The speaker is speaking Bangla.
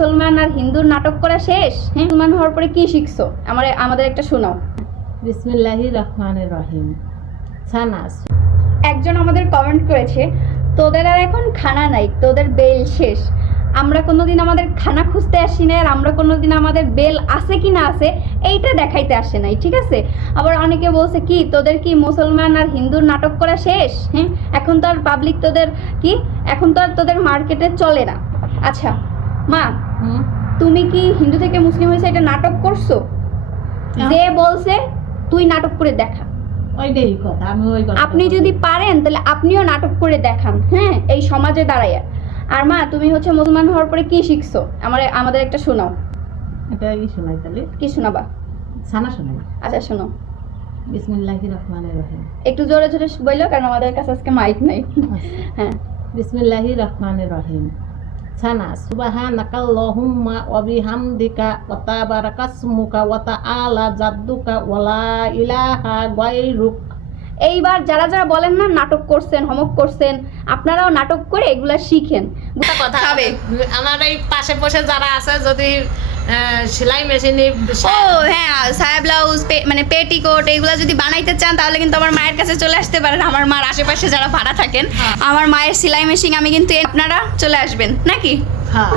মুসলমান আর হিন্দুর নাটক করা শেষ? হ্যাঁ, মুসলমান হওয়ার পরে কি শিখছো আমাদের একটা শোনাও। বিসমিল্লাহির রহমানির রহিম। সানাস। একজন আমাদের কমেন্ট করেছে, তোদের আর এখন খানা নাই, তোদের বেল শেষ। আমরা কোনোদিন আমাদের খানা খুঁজতে আসি না, আর আমরা কোনোদিন আমাদের বেল আছে কি না আছে এইটা দেখাইতে আসে নাই, ঠিক আছে? আবার অনেকে বলছে কি, তোদের কি মুসলমান আর হিন্দুর নাটক করা শেষ? হ্যাঁ, এখন তো আর পাবলিক তোদের কি, এখন তো আর তোদের মার্কেটে চলে না। আচ্ছা মা, তুমি কি হিন্দু থেকে মুসলিম হয়েছে এটা নাটক করছো? যে বলছে তুই নাটক করে দেখা, ওইটাই কথা, আমি ওই কথা। আপনি যদি পারেন তাহলে আপনিও নাটক করে দেখান, হ্যাঁ, এই সমাজে দাঁড়াইয়া। আর মা, তুমি হচ্ছে মুসলমান হওয়ার পরে কি শিখছো আমাদের একটা শোনাও। এটা কি শোনাই তাহলে? কি শোনাবা? সানা শোনাই। আচ্ছা শোনো। বিসমিল্লাহির রহমানির রহিম। একটু জোরে জোরে বললো, কারণ আমাদের কাছে আজকে মাইক নাই। হ্যাঁ। বিসমিল্লাহির রহমানির রহিম। সানা। সুবহানাকাল্লাহুম্মা ওয়া বিহামদিকা ওয়া তাবারাকাসমুকা ওয়া তাআলা জাদ্দুকা ওয়া লা ইলাহা গায়রুক। এইবার যারা যারা বলেন না নাটক করছেন, হোমওয়ার্ক করছেন, আপনারাও নাটক করে এগুলা শিখেন। কথা হবে আমার এই পাশে বসে যারা আছে, যদি সেলাই মেশিনে ও হ্যাঁ, সায়া ব্লাউজ মানে পেটিকোট এগুলো যদি বানাইতে চান তাহলে কিন্তু আমার মায়ের কাছে চলে আসতে পারেন। আমার মার আশেপাশে যারা ভাড়া থাকেন, আমার মায়ের সেলাই মেশিন আমি কিন্তু আপনারা চলে আসবেন নাকি? হ্যাঁ।